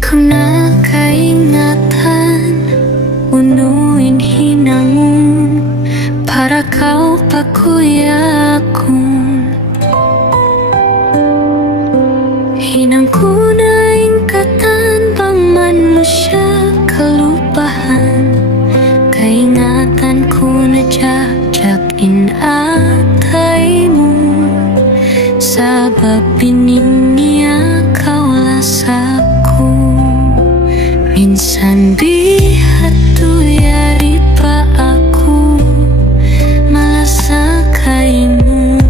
ko na kaingatan, unuin hinangon para kau pakuyakon. Hinang ko na ingkatan, bangman mo siya kalupahan. Kaingatan ko na jak inatay mo, sabab pining niya kaulasaku. Minsan bihat tu yari pa aku malasakaimu.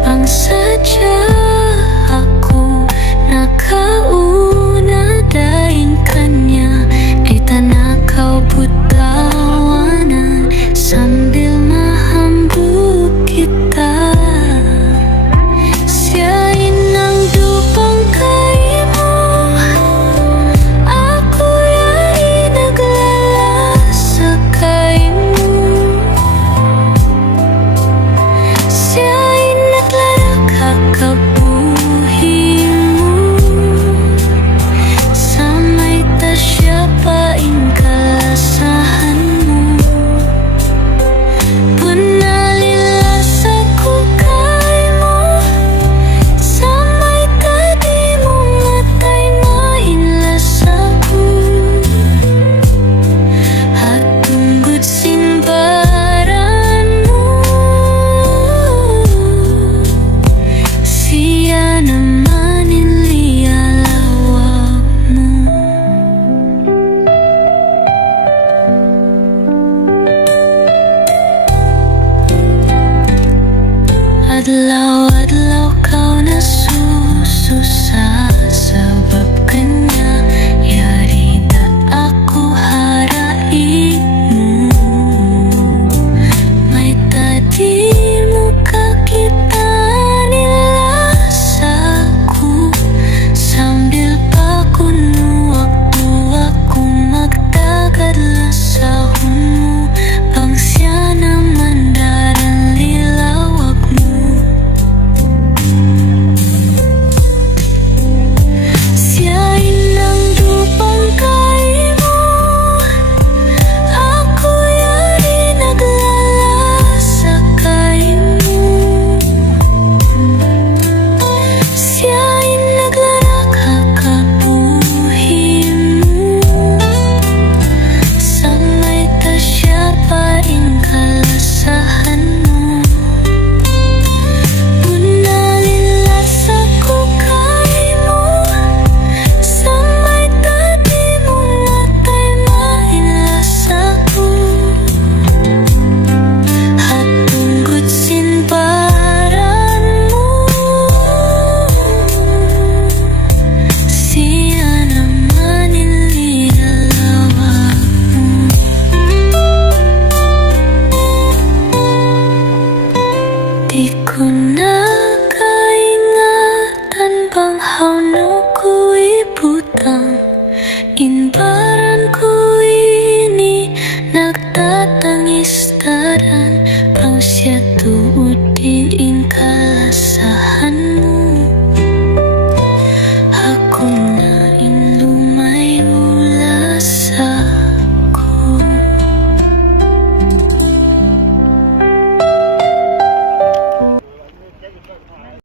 Bang saja aku nakauna daing kanya, ay tanah kau putawanan sambil mahambuk kita. Siyain ang dupang kaimu, ako ya'y naglalasa kaimu. Siyain naglaraka kabuhimu, samay ta siya paing kalasahanmu. Punalila sa kukaimu, samay ta di mo matay mainlasaku. At tunggod simbaranmu, siya naman inlialawag mo. Adlaw-adlaw kau nasususa, sabab kanya yari da ako haraimu. May tadi mo kakita nilasaku, sambil pa kuno waktu aku magdagad lasahunmu. Bang siya naman daran lilawag mo. Siyain ang dupang kaimu, ako ya'y naglalasa kaimu. Siyain naglaraka kabuhimu, samay ta siya paing kalasahanmu. Punalila sa kukaimu, samay ta di mo matay mainlasaku. At tunggod sinbaranmu, siya naman inlialawag mo. Di ko na kaingatan, bang hawno ko ibutang. Inbaran ko ini nagtatangis taran, bang siya tuod din